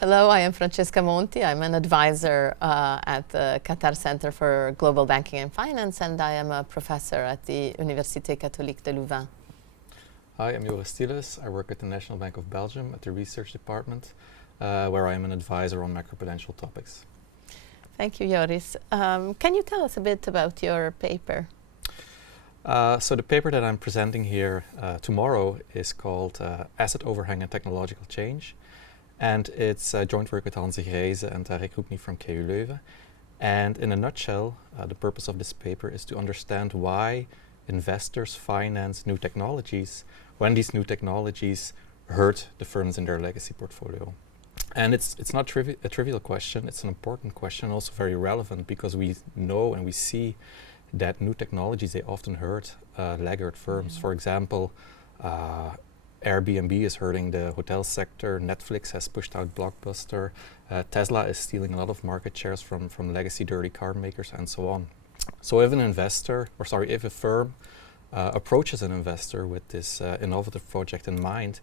Hello, I am Francesca Monti. I'm an advisor at the Qatar Centre for Global Banking and Finance, and I am a professor at the Université Catholique de Louvain. Hi, I'm Joris Tielens. I work at the National Bank of Belgium at the research department, where I am an advisor on macroprudential topics. Thank you, Joris. Can you tell us a bit about your paper? So the paper that I'm presenting here tomorrow is called Asset Overhang and Technological Change. And it's a joint work with Hans Grijze and Rick Hoekny from KU Leuven. And in a nutshell, the purpose of this paper is to understand why investors finance new technologies when these new technologies hurt the firms in their legacy portfolio. And it's not a trivial question, it's an important question, also very relevant, because we know and we see that new technologies, they often hurt laggard firms. For example, Airbnb is hurting the hotel sector, Netflix has pushed out Blockbuster, Tesla is stealing a lot of market shares from legacy dirty car makers, and so on. So if if a firm approaches an investor with this innovative project in mind,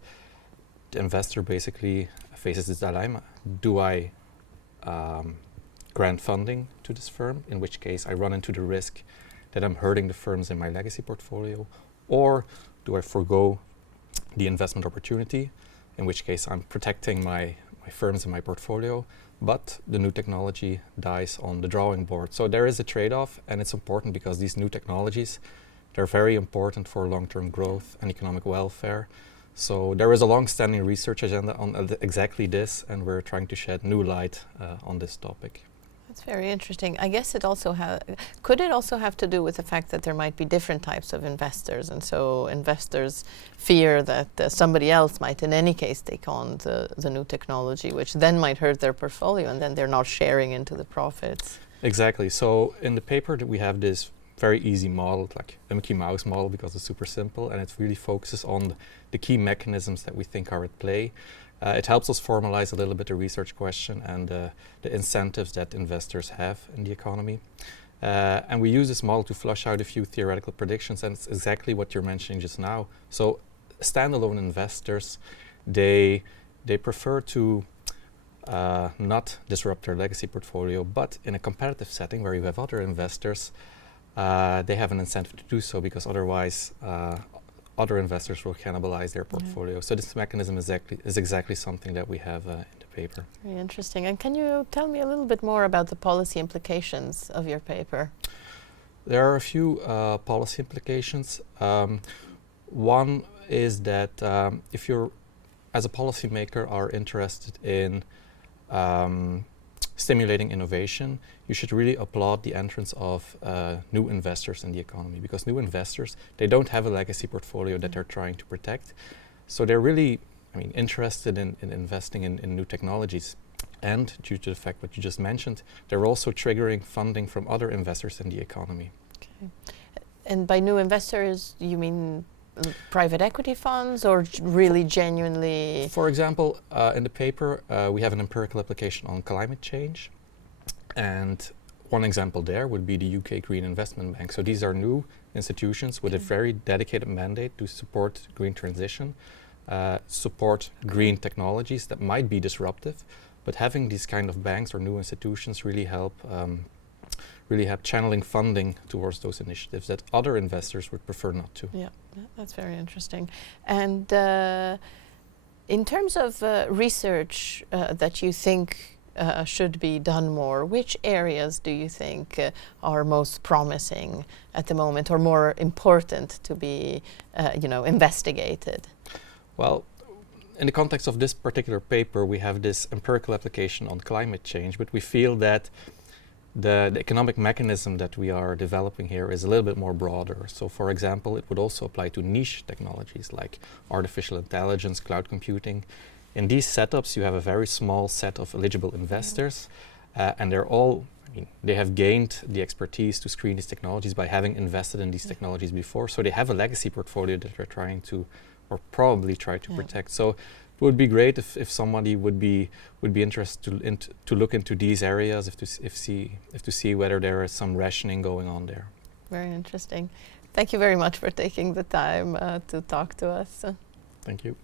the investor basically faces this dilemma. Do I grant funding to this firm, in which case I run into the risk that I'm hurting the firms in my legacy portfolio, or do I forego the investment opportunity, in which case I'm protecting my firms in my portfolio, but the new technology dies on the drawing board. So there is a trade-off, and it's important because these new technologies, they're very important for long-term growth and economic welfare. So there is a long-standing research agenda on exactly this, and we're trying to shed new light on this topic. That's very interesting. I guess it also could it also have to do with the fact that there might be different types of investors, and so investors fear that somebody else might in any case take on the new technology, which then might hurt their portfolio, and then they're not sharing into the profits. Exactly. So in the paper that we have this very easy model, like a Mickey Mouse model, because it's super simple and it really focuses on the key mechanisms that we think are at play. It helps us formalize a little bit the research question and the incentives that investors have in the economy. And we use this model to flush out a few theoretical predictions, and it's exactly what you're mentioning just now. So standalone investors, they prefer to not disrupt their legacy portfolio, but in a competitive setting where you have other investors, they have an incentive to do so, because otherwise other investors will cannibalize their portfolio. So this mechanism is exactly something that we have in the paper. Very interesting. And can you tell me a little bit more about the policy implications of your paper? There are a few policy implications. One is that if you're, as a policymaker, are interested in stimulating innovation, you should really applaud the entrance of new investors in the economy, because new investors, they don't have a legacy portfolio that they're trying to protect. So they're really, interested in investing in new technologies. And due to the fact what you just mentioned, they're also triggering funding from other investors in the economy. Okay. And by new investors, you mean private equity funds, or really genuinely? For example, in the paper, we have an empirical application on climate change. And one example there would be the UK Green Investment Bank. So these are new institutions with a very dedicated mandate to support green transition, support green technologies that might be disruptive, but having these kind of banks or new institutions really help channeling funding towards those initiatives that other investors would prefer not to. Yeah, that's very interesting. And in terms of research that you think should be done more, which areas do you think are most promising at the moment, or more important to be investigated? Well, in the context of this particular paper, we have this empirical application on climate change, but we feel that the economic mechanism that we are developing here is a little bit more broader. So for example, it would also apply to niche technologies like artificial intelligence, cloud computing. In these setups, you have a very small set of eligible investors, and they're all, they have gained the expertise to screen these technologies by having invested in these technologies before. So they have a legacy portfolio that they're trying to, or probably try to protect. So it would be great if somebody would be interested to look into these areas, to see whether there is some rationing going on there. Very interesting. Thank you very much for taking the time to talk to us. Thank you.